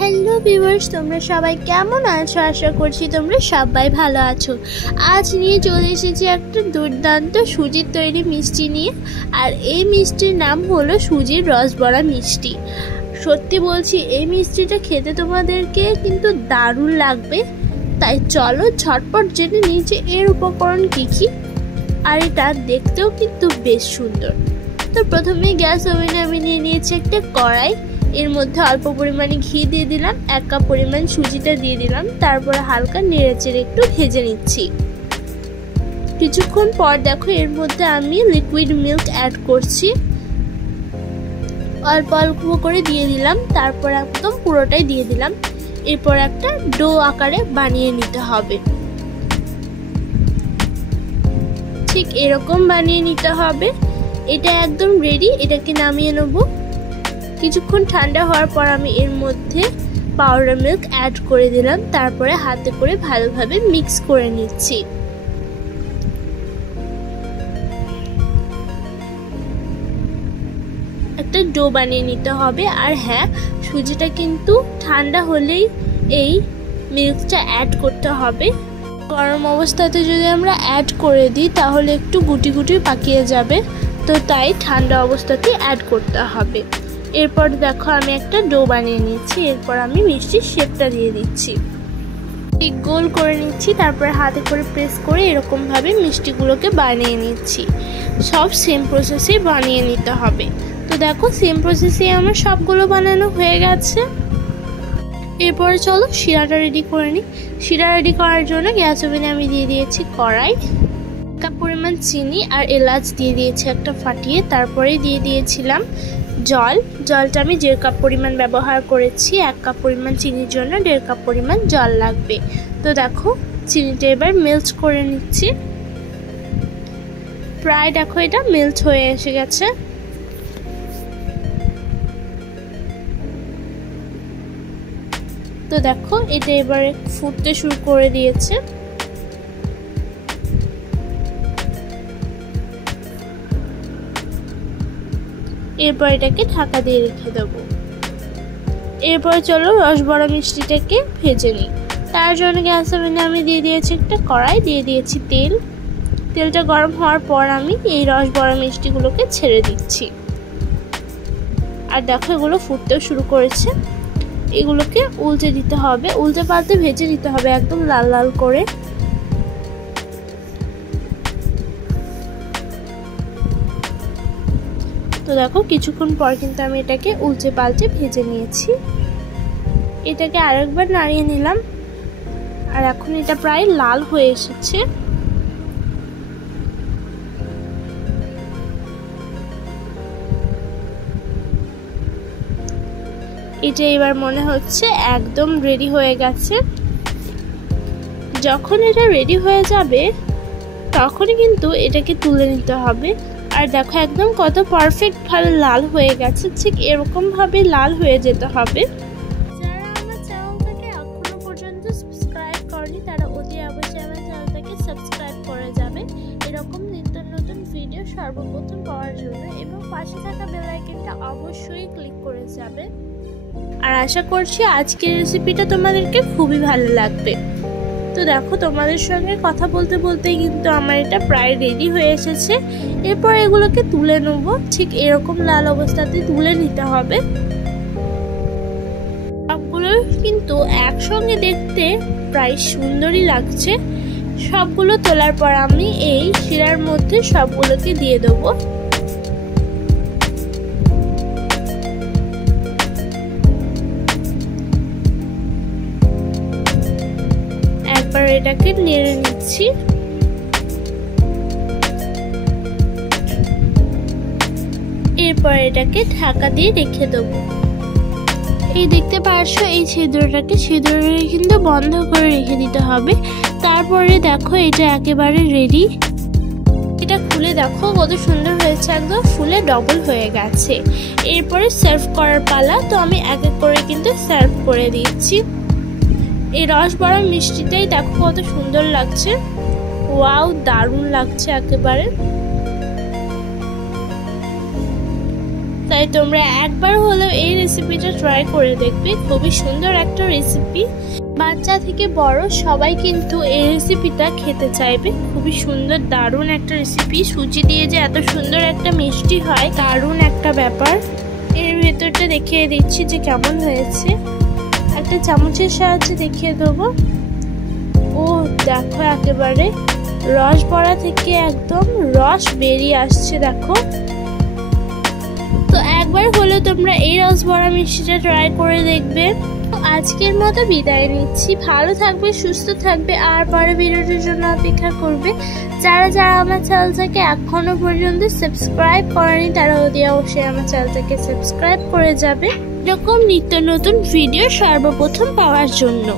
Hello viewers, তোমরা সবাই কেমন আছো? আশা করছি তোমরা সবাই ভালো আছো। আজ নিয়ে চলে এসেছি একটা দুর্দান্ত সুজির তৈরি মিষ্টি নিয়ে। আর এই মিষ্টির নাম হলো সুজির রসবড়া মিষ্টি। সত্যি বলছি, এই মিষ্টিটা খেতে তোমাদেরকে কিন্তু দারুণ লাগবে। তাই চলো ঝটপট জেনে নিচে এর উপকরণ কী কী। আর এটা দেখতেও কিন্তু বেশ সুন্দর। তো প্রথমে গ্যাস ওভেনে আমি নিয়ে নিয়েছি একটা কড়াই। এর মধ্যে অল্প পরিমাণে ঘি দিয়ে দিলাম, 1 কাপ পরিমাণ সুজিটা দিয়ে দিলাম, তারপরে হালকা নেড়েচেড়ে একটু ভেজে নিচ্ছি। কিছুক্ষণ পর দেখো এর মধ্যে আমি লিকুইড মিল্ক অ্যাড করছি। অল্প অল্প করে দিয়ে দিলাম, তারপর একদম পুরোটাই দিয়ে দিলাম। এরপর একটা ডো আকারে বানিয়ে নিতে হবে। ঠিক এরকম বানিয়ে নিতে হবে। এটা একদম রেডি, এটাকে নামিয়ে নেব। কিছুক্ষণ ঠান্ডা হওয়ার পর আমি এর মধ্যে পাউডার মিল্ক অ্যাড করে দিলাম, তারপরে হাতে করে ভালোভাবে মিক্স করে নিচ্ছি। একটা ডো বানিয়ে নিতে হবে। আর হ্যাঁ, সুজিটা কিন্তু ঠান্ডা হলেই এই মিল্কটা অ্যাড করতে হবে। গরম অবস্থাতে যদি আমরা অ্যাড করে দিই তাহলে একটু গুটি গুটি পাকিয়ে যাবে, তো তাই ঠান্ডা অবস্থাতেই অ্যাড করতে হবে। এরপর দেখো আমি একটা ডো বানিয়ে নিচ্ছি। এরপর আমি মিষ্টির শেপটা দিয়ে দিচ্ছি, ঠিক গোল করে নিচ্ছি। তারপর হাতে করে প্রেস করে এরকমভাবে মিষ্টিগুলোকে বানিয়ে নিচ্ছি। সব সেম প্রসেসে বানিয়ে নিতে হবে। তো দেখো সেম প্রসেসে আমার সবগুলো বানানো হয়ে গেছে। এরপর চলো শিরাটা রেডি করে নিই। শিরা রেডি করার জন্য গ্যাস ওভেনে আমি দিয়ে দিয়েছি কড়াই, 1 কাপ পরিমাণ চিনি আর এলাচ দিয়ে দিয়েছি একটা ফাটিয়ে। তারপরে দিয়ে দিয়েছিলাম জলটা আমি 1.5 কাপ পরিমাণ ব্যবহার করেছি। 1 কাপ পরিমাণ চিনির জন্য 1.5 কাপ পরিমাণ জল লাগবে। তো দেখো চিনিটা এবার মেল্ট করে নিচ্ছি। প্রায় দেখো এটা মেল্ট হয়ে এসে গেছে। তো দেখো এটা এবারে ফুটতে শুরু করে দিয়েছে। এরপর এটাকে ঢাকা দিয়ে রেখে দেবো। এরপর চলো রসবড়া মিষ্টিটাকে ভেজে নিই। তার জন্য গ্যাস ওভেনে আমি দিয়ে দিয়েছি একটা কড়াই, দিয়ে দিয়েছি তেলটা গরম হওয়ার পর আমি এই রসবড়া মিষ্টিগুলোকে ছেড়ে দিচ্ছি। আর দেখো এগুলো ফুটতেও শুরু করেছে। এগুলোকে উল্টে দিতে হবে, উল্টে পাল্টে ভেজে দিতে হবে একদম লাল লাল করে। তো দেখো কিছুক্ষণ পর কিন্তু আমি এটাকে উল্টে পাল্টে ভেজে নিয়েছি। এটাকে আরেকবার নাড়িয়ে নিলাম। আর এখন এটা প্রায় লাল হয়ে এসেছে। এটা এবার মনে হচ্ছে একদম রেডি হয়ে গেছে। যখন এটা রেডি হয়ে যাবে তখনই কিন্তু এটাকে তুলে নিতে হবে। আর দেখো একদম কত পারফেক্ট ভাবে লাল হয়ে গেছে। ঠিক এরকম ভাবে লাল হয়ে যেতে হবে। যারা আমার চ্যানেলটাকে এখনো পর্যন্ত সাবস্ক্রাইব করেনি তারা অতি অবশ্যই আমার চ্যানেলটাকে সাবস্ক্রাইব করে যাবে এরকম নিত্য নতুন ভিডিও সর্বপ্রথম পাওয়ার জন্য, এবং পাশে থাকা বেল আইকনটা অবশ্যই ক্লিক করে যাবে। আর আশা করছি আজকের রেসিপিটা তোমাদেরকে খুবই ভালো লাগবে। তো দেখো তোমাদের সঙ্গে কথা বলতে বলতেই কিন্তু আমার এটা প্রায় রেডি হয়ে এসেছে। এরপর এগুলোকে তুলে নেব। ঠিক এরকম লাল অবস্থাতে তুলে নিতে হবে। সবগুলো কিন্তু একসঙ্গে দেখতে প্রায় সুন্দরই লাগছে। সবগুলো তোলার পর আমি এই শিরার মধ্যে সবগুলোকে দিয়ে দেবো। এটাকে নেড়ে নিচ্ছি। এরপর এটাকে ঢাকা দিয়ে রেখে দেবো। এই দেখতে পাচ্ছো এই ছিদ্রটাকে কিন্তু বন্ধ করে রেখে দিতে হবে। তারপরে দেখো এটা একেবারে রেডি। এটা খুলে দেখো কত সুন্দর হয়েছে, একদম ফুলে ডবল হয়ে গেছে। এরপরে সার্ভ করার পালা। তো আমি এক এক করে কিন্তু সার্ভ করে দিচ্ছি। এই রসবড়া মিষ্টিটাই দেখো কত সুন্দর লাগছে। ওয়াও, দারুণ লাগছে একেবারে। তাই তোমরা একবার হলেও এই রেসিপিটা ট্রাই করে দেখবে। খুবই সুন্দর একটা রেসিপি, বাচ্চা থেকে বড় সবাই কিন্তু এই রেসিপিটা খেতে চাইবে। খুবই সুন্দর দারুণ একটা রেসিপি। সুজি দিয়ে যে এত সুন্দর একটা মিষ্টি হয়, দারুণ একটা ব্যাপার। এর ভেতরটা দেখিয়ে দিচ্ছি যে কেমন হয়েছে, একটা চামচের সাহায্যে দেখিয়ে দেবো। ও দেখো, একেবারে রস বড়া থেকে একদম রস বেরিয়ে আসছে দেখো। তো একবার হলো তোমরা এই রস বড়া মিষ্টিটা ট্রাই করে দেখবে। আজকের মতো বিদায় নিচ্ছি। ভালো থাকবে, সুস্থ থাকবে, আর পরে ভিডিওটির জন্য অপেক্ষা করবে। যারা যারা আমার চ্যানেলটাকে এখনো পর্যন্ত সাবস্ক্রাইব করেনি তারা অবশ্যই আমার চ্যানেলটাকে সাবস্ক্রাইব করে যাবে এরকম নিত্য নতুন ভিডিও সর্বপ্রথম পাওয়ার জন্য।